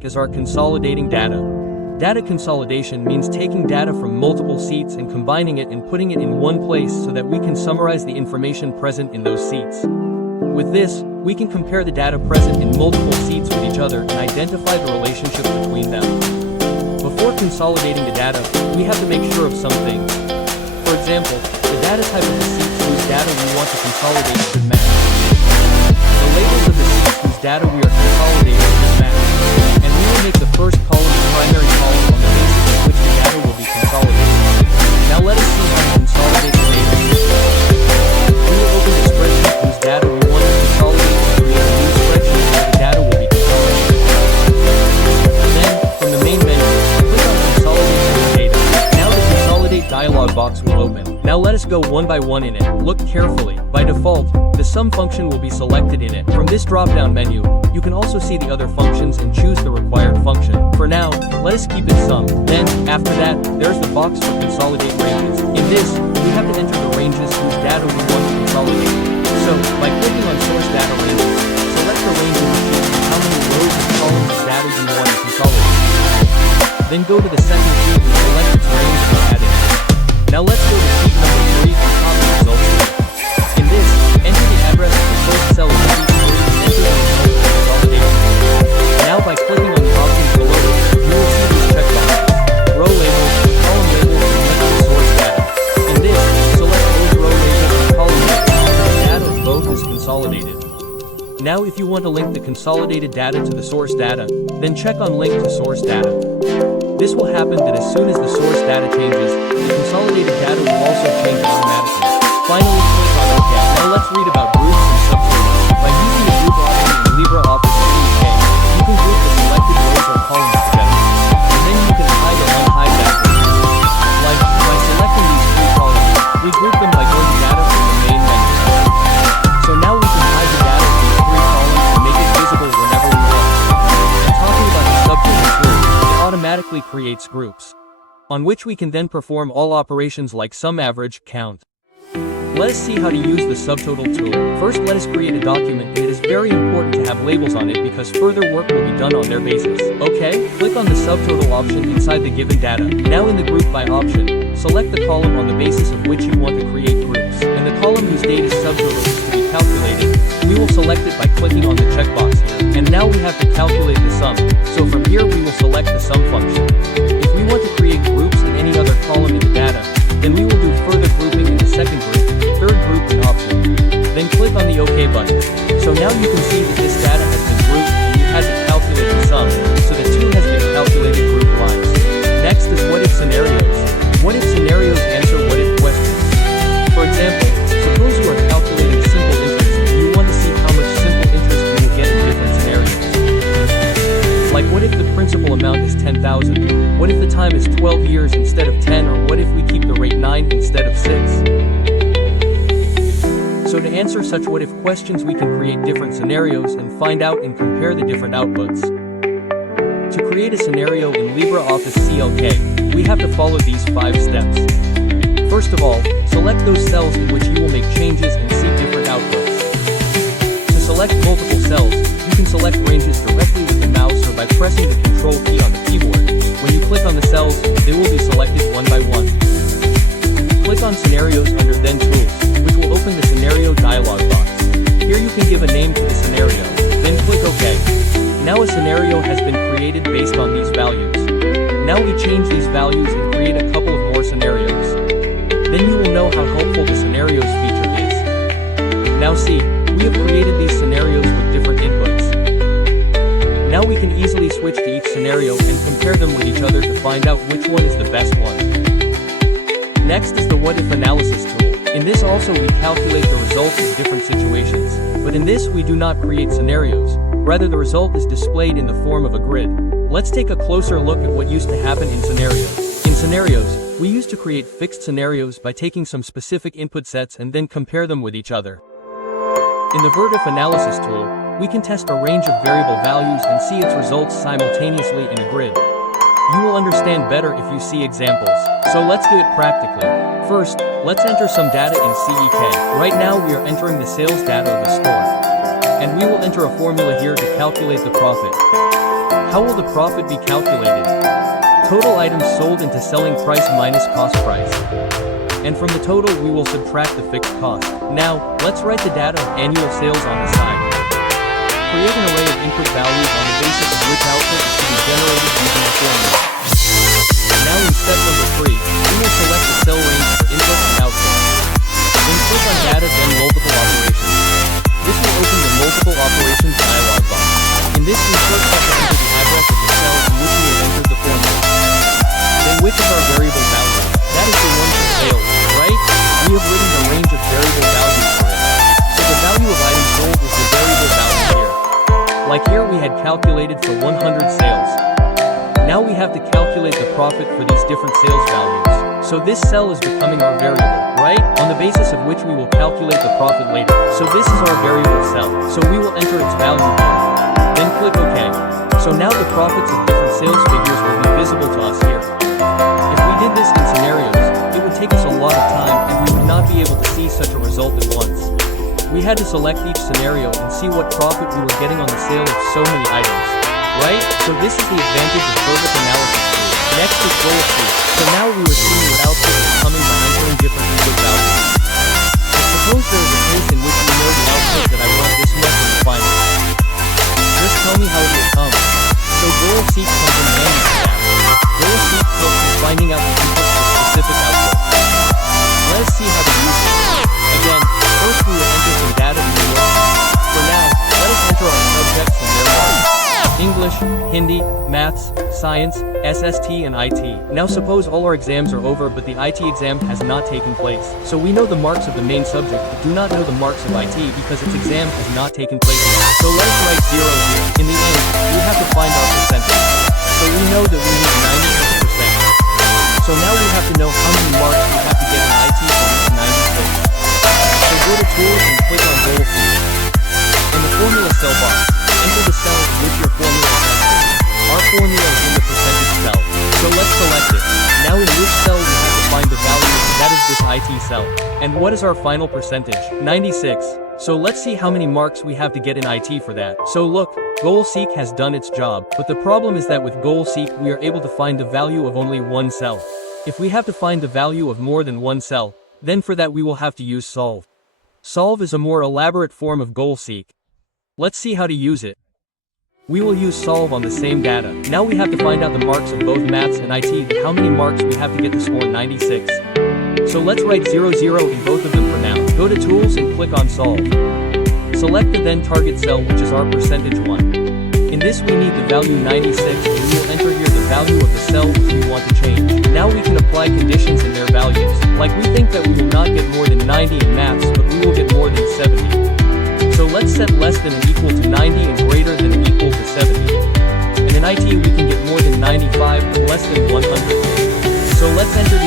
is our consolidating data. Data consolidation means taking data from multiple sheets and combining it and putting it in one place so that we can summarize the information present in those sheets. With this, we can compare the data present in multiple sheets with each other and identify the relationship between them. Before consolidating the data, we have to make sure of some things. For example, the data type of the sheets whose data we want to consolidate should match. The labels of the sheets whose data we are consolidating should match. And we will make the first column the primary column on the basis of which the data will be consolidated. Now let us see how to consolidate the data. We will open the spreadsheet whose data we want to consolidate and create a new spreadsheet where the data will be consolidated. Then, from the main menu, click on Consolidate Data. Now the Consolidate dialog box will open. Now let us go one by one in it. Look carefully. By default, the sum function will be selected in it. From this drop-down menu, you can also see the other functions and choose the required function. For now, let us keep it sum. Then, after that, there's the box for consolidate ranges. In this, we have to enter the ranges whose data we want to consolidate. So, by clicking on Source Data Ranges, select the range in the sheet and how many rows and columns of data you want to consolidate. Then go to the second sheet and select its range and add it. Now let's go to sheet number 3 and copy the results here. In this, enter the address of the first cell of sheet 3 and enter the result of consolidation. Now by clicking on the options below, you will see these checkboxes, row labels, column labels, and link to source data. In this, select those row labels and column labels so the data of both is consolidated. Now if you want to link the consolidated data to the source data, then check on Link to Source Data. This will happen that as soon as the source data changes, the consolidated data will also change automatically. Finally, click on OK. Now let's read about groups and subtotals. By using the group option in LibreOffice CK, you can group the selected rows or columns together. And then you can hide or unhide that group. Like, by selecting these 3 columns, we group them by going to data from the main menu. So now we can hide the data of these 3 columns and make it visible whenever we want. And talking about the subtotal tool, it automatically creates groups, on which we can then perform all operations like sum, average, count. Let us see how to use the subtotal tool. First, let us create a document, and it is very important to have labels on it because further work will be done on their basis. Okay, click on the subtotal option inside the given data. Now in the Group By option, select the column on the basis of which you want to create groups, and the column whose data subtotal is to be calculated. We will select it by clicking on the checkbox here. And now we have to calculate the sum, so from here we will select the sum function. If we want to create groups in any other column in the data, then we will do further grouping in the second group, third group and option. Then click on the OK button. So now you can see that this data has been grouped and you had to calculate the sum, so the 2 has been calculated group-wise. Next is what if scenarios. What if scenarios answer what if questions. For example, suppose you are calculating simple interest and you want to see how much simple interest you will get in different scenarios. Like what if the principal amount is 10,000? What if the time is 12 years instead of 10, or what if we keep the rate 9 instead of 6? So to answer such what if questions, we can create different scenarios and find out and compare the different outputs. To create a scenario in LibreOffice CLK, we have to follow these 5 steps. First of all, select those cells in which you will make changes and see different outputs. To select multiple cells, you can select ranges directly with the mouse or by pressing the Control key on the keyboard. When you click on the cells, they will be selected one by one. Click on Scenarios under Then Tools, which will open the Scenario dialog box. Here you can give a name to the scenario, then click OK. Now a scenario has been created based on these values. Now we change these values and create a couple of more scenarios. Then you will know how helpful the Scenarios feature is. Now see, we have created these scenarios with different inputs. Now we can easily switch to each scenario and compare them with each other to find out which one is the best one. Next is the What If Analysis tool. In this also we calculate the results of different situations, but in this we do not create scenarios, rather the result is displayed in the form of a grid. Let's take a closer look at what used to happen in scenarios. In scenarios, we used to create fixed scenarios by taking some specific input sets and then compare them with each other. In the What If Analysis tool, we can test a range of variable values and see its results simultaneously in a grid. You will understand better if you see examples, so let's do it practically. First, let's enter some data in CEK. Right now we are entering the sales data of a store. And we will enter a formula here to calculate the profit. How will the profit be calculated? Total items sold into selling price minus cost price. And from the total we will subtract the fixed cost. Now, let's write the data of annual sales on the side. Create an array of input values on the basis of which output is to be generated using the formula. Now in step number 3, we will select the cell range for input and output. Then click on data, then multiple operations. This will open the multiple operations dialog box. In this we first have to enter the address of the cell in which we have entered the formula. Then which is our variable value? That is the one for sales, right? We have written a range of variable values for it. So the value of item sold is the variable value here. Like here we had calculated for 100 sales. Now we have to calculate the profit for these different sales values. So this cell is becoming our variable, right? On the basis of which we will calculate the profit later. So this is our variable cell. So we will enter its value here. Then click OK. So now the profits of different sales figures will be visible to us here. If we did this in scenarios, it would take us a lot of time and we would not be able to see such a result at once. We had to select each scenario and see what profit we were getting on the sale of so many items. Right? So this is the advantage of verbose analysis tool. Next is goal seek. So now we are seeing what output is coming by entering different input values. But suppose there is a case in which we know the output that I want this much in the final. Just tell me how it will come. So goal seek comes in handy for that. Goal seek helps in finding out the input for specific output. Let us see how to use it. Again, first we will enter some data in the list. For now, let us enter our subjects and their marks. English, Hindi, Maths, Science, SST and IT. Now suppose all our exams are over but the IT exam has not taken place. So we know the marks of the main subject but do not know the marks of IT because its exam has not taken place yet. So let us write 0 here. In the end, we have to find our percentage. So we know that we need 96%. So now we have to know how many marks we have to get in IT for this 96. So go to Tools and click on Goal Seek. In the Formula cell box, enter the cell in which your formula is entered. Our formula is in the percentage cell. So let's select it. Now in which cell we have to find the value, that is this IT cell. And what is our final percentage? 96. So let's see how many marks we have to get in IT for that. So look, Goal Seek has done its job. But the problem is that with Goal Seek we are able to find the value of only one cell. If we have to find the value of more than one cell, then for that we will have to use Solve. Solve is a more elaborate form of Goal Seek. Let's see how to use it. We will use Solve on the same data. Now we have to find out the marks of both Maths and IT and how many marks we have to get to score 96. So let's write 00 in both of them for now. Go to Tools and click on Solve. Select the then target cell which is our percentage one. In this we need the value 96 and we will enter here the value of the cell which we want to change. Now we can apply conditions in their values. Like we think that we will not get more than 90 in Maths but we will get more than 70. So let's set less than and equal to 90 and greater than and equal to 70. And in IT we can get more than 95 and less than 100. So let's enter